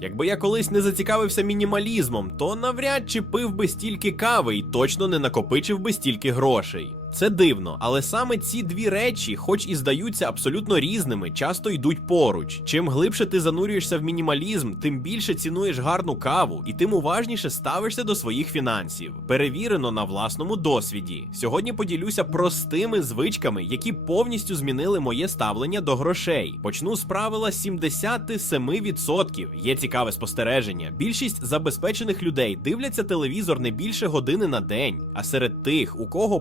Якби я колись не зацікавився мінімалізмом, то навряд чи пив би стільки кави і точно не накопичив би стільки грошей. Це дивно, але саме ці дві речі, хоч і здаються абсолютно різними, часто йдуть поруч. Чим глибше ти занурюєшся в мінімалізм, тим більше цінуєш гарну каву і тим уважніше ставишся до своїх фінансів. Перевірено на власному досвіді. Сьогодні поділюся простими звичками, які повністю змінили моє ставлення до грошей. Почну з правила 77%. Є цікаве спостереження. Більшість забезпечених людей дивляться телевізор не більше години на день. А серед тих, у кого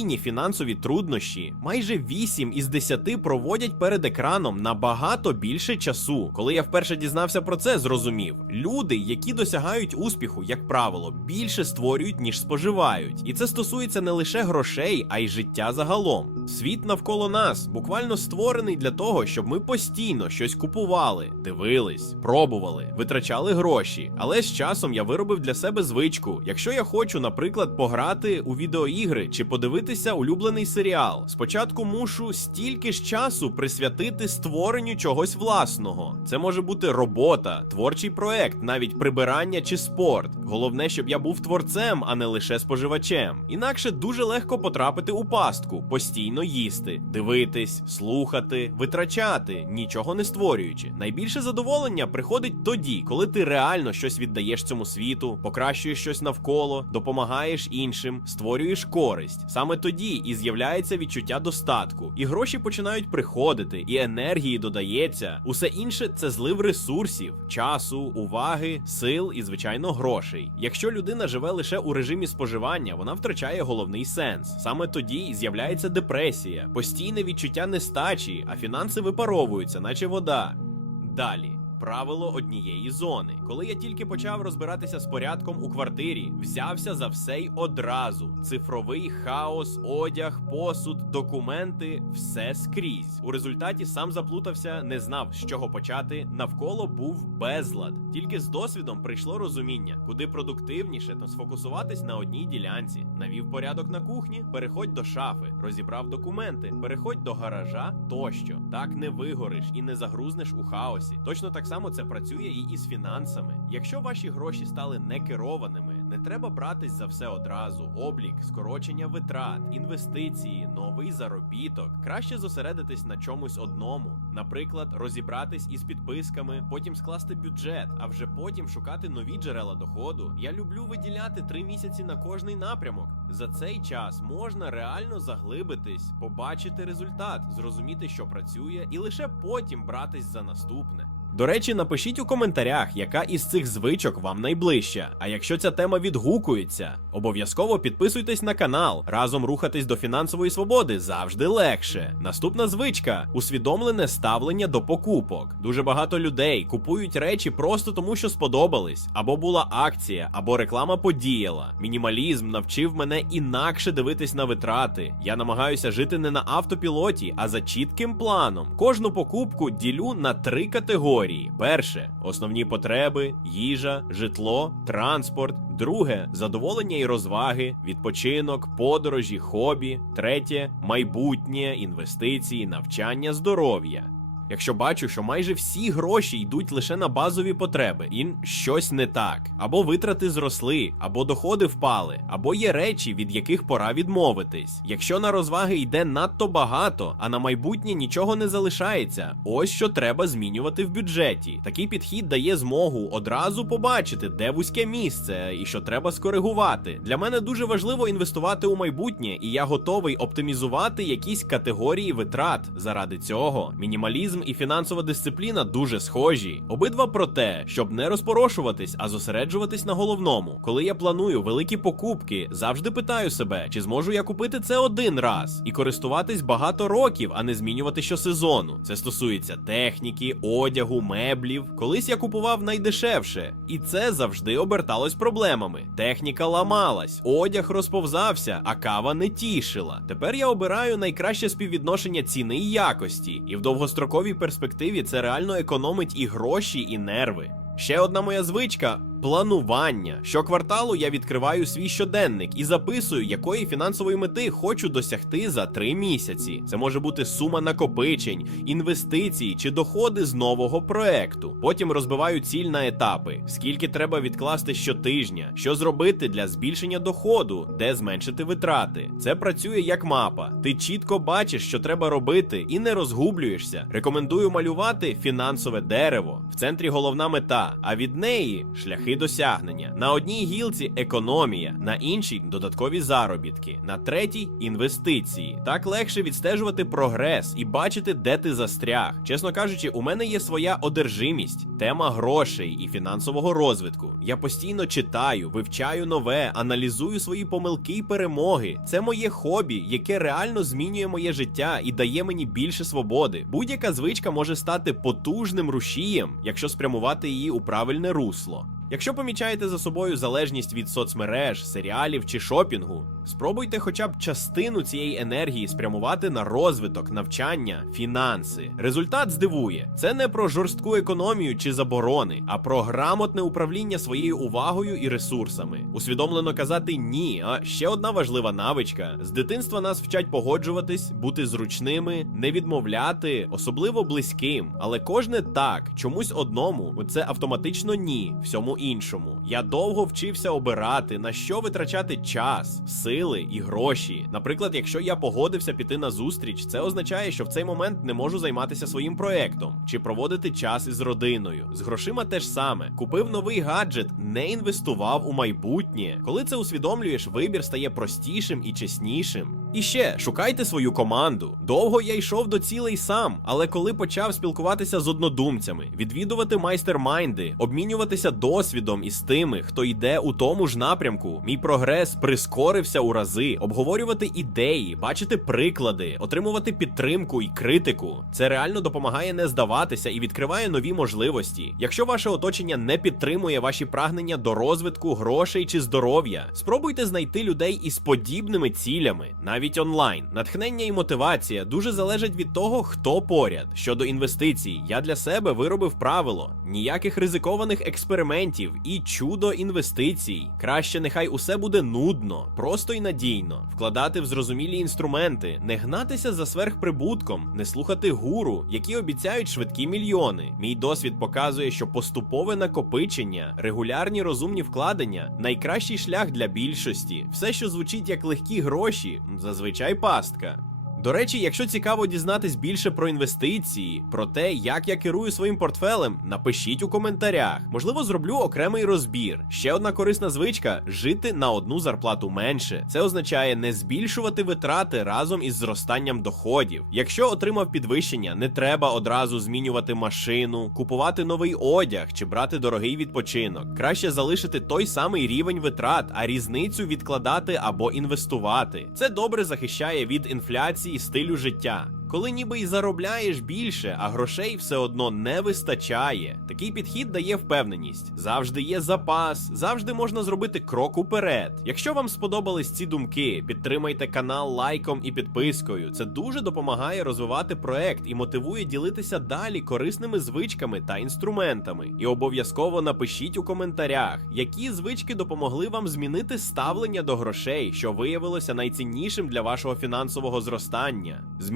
постійні фінансові труднощі, майже 8 із 10 проводять перед екраном набагато більше часу. Коли я вперше дізнався про це, зрозумів: люди, які досягають успіху, як правило, більше створюють, ніж споживають. І це стосується не лише грошей, а й життя загалом. Світ навколо нас буквально створений для того, щоб ми постійно щось купували, дивились, пробували, витрачали гроші. Але з часом я виробив для себе звичку. Якщо я хочу, наприклад, пограти у відеоігри чи подивитися улюблений серіал, спочатку мушу стільки ж часу присвятити створенню чогось власного. Це може бути робота, творчий проект, навіть прибирання чи спорт. Головне, щоб я був творцем, а не лише споживачем. Інакше дуже легко потрапити у пастку, постійно їсти, дивитись, слухати, витрачати, нічого не створюючи. Найбільше задоволення приходить тоді, коли ти реально щось віддаєш цьому світу, покращуєш щось навколо, допомагаєш іншим, створюєш користь. Саме тоді і з'являється відчуття достатку, і гроші починають приходити, і енергії додається. Усе інше це злив ресурсів, часу, уваги, сил і, звичайно, грошей. Якщо людина живе лише у режимі споживання, вона втрачає головний сенс. Саме тоді з'являється депресія, постійне відчуття нестачі, а фінанси випаровуються, наче вода. Далі. Правило однієї зони. Коли я тільки почав розбиратися з порядком у квартирі, взявся за все й одразу: цифровий хаос, одяг, посуд, документи, все скрізь. У результаті сам заплутався, не знав, з чого почати. Навколо був безлад. Тільки з досвідом прийшло розуміння, куди продуктивніше, то сфокусуватись на одній ділянці. Навів порядок на кухні, переходь до шафи, розібрав документи, переходь до гаража тощо. Так не вигориш і не загрузнеш у хаосі. Точно так само це працює і із фінансами. Якщо ваші гроші стали некерованими, не треба братись за все одразу. Облік, скорочення витрат, інвестиції, новий заробіток. Краще зосередитись на чомусь одному. Наприклад, розібратись із підписками, потім скласти бюджет, а вже потім шукати нові джерела доходу. Я люблю виділяти три місяці на кожний напрямок. За цей час можна реально заглибитись, побачити результат, зрозуміти, що працює, і лише потім братись за наступне. До речі, напишіть у коментарях, яка із цих звичок вам найближча. А якщо ця тема відгукується, обов'язково підписуйтесь на канал. Разом рухатись до фінансової свободи завжди легше. Наступна звичка усвідомлене ставлення до покупок. Дуже багато людей купують речі просто тому, що сподобались, або була акція, або реклама подіяла. Мінімалізм навчив мене інакше дивитись на витрати. Я намагаюся жити не на автопілоті, а за чітким планом. Кожну покупку ділю на три категорії. Перше основні потреби, їжа, житло, транспорт. Друге задоволення і розваги, відпочинок, подорожі, хобі. Третє майбутнє, інвестиції, навчання, здоров'я. Якщо бачу, що майже всі гроші йдуть лише на базові потреби, і щось не так, або витрати зросли, або доходи впали, або є речі, від яких пора відмовитись. Якщо на розваги йде надто багато, а на майбутнє нічого не залишається, ось що треба змінювати в бюджеті. Такий підхід дає змогу одразу побачити, де вузьке місце і що треба скоригувати. Для мене дуже важливо інвестувати у майбутнє, і я готовий оптимізувати якісь категорії витрат. Заради цього мінімалізм і фінансова дисципліна дуже схожі. Обидва про те, щоб не розпорошуватись, а зосереджуватись на головному. Коли я планую великі покупки, завжди питаю себе, чи зможу я купити це один раз і користуватись багато років, а не змінювати щосезону. Це стосується техніки, одягу, меблів. Колись я купував найдешевше, і це завжди оберталось проблемами. Техніка ламалась, одяг розповзався, а кава не тішила. Тепер я обираю найкраще співвідношення ціни і якості, і в довгостроковій перспективі це реально економить і гроші, і нерви. Ще одна моя звичка планування. Щокварталу я відкриваю свій щоденник і записую, якої фінансової мети хочу досягти за три місяці. Це може бути сума накопичень, інвестицій чи доходи з нового проекту. Потім розбиваю ціль на етапи: скільки треба відкласти щотижня, що зробити для збільшення доходу, де зменшити витрати. Це працює як мапа. Ти чітко бачиш, що треба робити, і не розгублюєшся. Рекомендую малювати фінансове дерево. В центрі головна мета, а від неї шляхи досягнення. На одній гілці економія, на іншій додаткові заробітки, на третій інвестиції. Так легше відстежувати прогрес і бачити, де ти застряг. Чесно кажучи, у мене є своя одержимість, тема грошей і фінансового розвитку. Я постійно читаю, вивчаю нове, аналізую свої помилки і перемоги. Це моє хобі, яке реально змінює моє життя і дає мені більше свободи. Будь-яка звичка може стати потужним рушієм, якщо спрямувати її у правильне русло. Якщо помічаєте за собою залежність від соцмереж, серіалів чи шопінгу, спробуйте хоча б частину цієї енергії спрямувати на розвиток, навчання, фінанси. Результат здивує. Це не про жорстку економію чи заборони, а про грамотне управління своєю увагою і ресурсами. Усвідомлено казати ні. А ще одна важлива навичка: з дитинства нас вчать погоджуватись, бути зручними, не відмовляти, особливо близьким. Але кожне так, чомусь одному, це автоматично ні, всьому іншому. Я довго вчився обирати, на що витрачати час, сили і гроші. Наприклад, якщо я погодився піти на зустріч, це означає, що в цей момент не можу займатися своїм проектом чи проводити час із родиною. З грошима теж саме. Купив новий гаджет, не інвестував у майбутнє. Коли це усвідомлюєш, вибір стає простішим і чеснішим. І ще шукайте свою команду. Довго я йшов до цілей сам, але коли почав спілкуватися з однодумцями, відвідувати майстер-майнди, обмінюватися досвідом із тими, хто йде у тому ж напрямку, мій прогрес прискорився у рази, обговорювати ідеї, бачити приклади, отримувати підтримку і критику. Це реально допомагає не здаватися і відкриває нові можливості. Якщо ваше оточення не підтримує ваші прагнення до розвитку, грошей чи здоров'я, спробуйте знайти людей із подібними цілями, навіть онлайн. Натхнення і мотивація дуже залежать від того, хто поряд. Щодо інвестицій, я для себе виробив правило: ніяких ризикованих експериментів і чудо інвестицій. Краще нехай усе буде нудно, просто й надійно, вкладати в зрозумілі інструменти, не гнатися за сверхприбутком, не слухати гуру, які обіцяють швидкі мільйони. Мій досвід показує, що поступове накопичення, регулярні розумні вкладення найкращий шлях для більшості. Все, що звучить як легкі гроші, зазвичай пастка. До речі, якщо цікаво дізнатись більше про інвестиції, про те, як я керую своїм портфелем, напишіть у коментарях. Можливо, зроблю окремий розбір. Ще одна корисна звичка жити на одну зарплату менше. Це означає не збільшувати витрати разом із зростанням доходів. Якщо отримав підвищення, не треба одразу змінювати машину, купувати новий одяг чи брати дорогий відпочинок. Краще залишити той самий рівень витрат, а різницю відкладати або інвестувати. Це добре захищає від інфляції і стилю життя. Коли ніби й заробляєш більше, а грошей все одно не вистачає. Такий підхід дає впевненість. Завжди є запас, завжди можна зробити крок уперед. Якщо вам сподобались ці думки, підтримайте канал лайком і підпискою. Це дуже допомагає розвивати проект і мотивує ділитися далі корисними звичками та інструментами. І обов'язково напишіть у коментарях, які звички допомогли вам змінити ставлення до грошей, що виявилося найціннішим для вашого фінансового зростання. З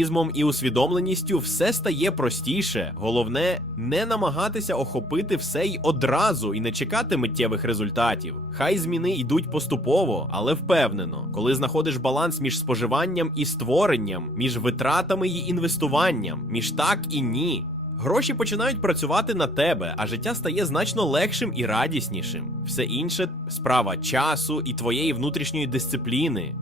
мінімалізмом і усвідомленістю все стає простіше. Головне не намагатися охопити все й одразу і не чекати миттєвих результатів. Хай зміни йдуть поступово, але впевнено, коли знаходиш баланс між споживанням і створенням, між витратами і інвестуванням, між так і ні. Гроші починають працювати на тебе, а життя стає значно легшим і радіснішим. Все інше справа часу і твоєї внутрішньої дисципліни.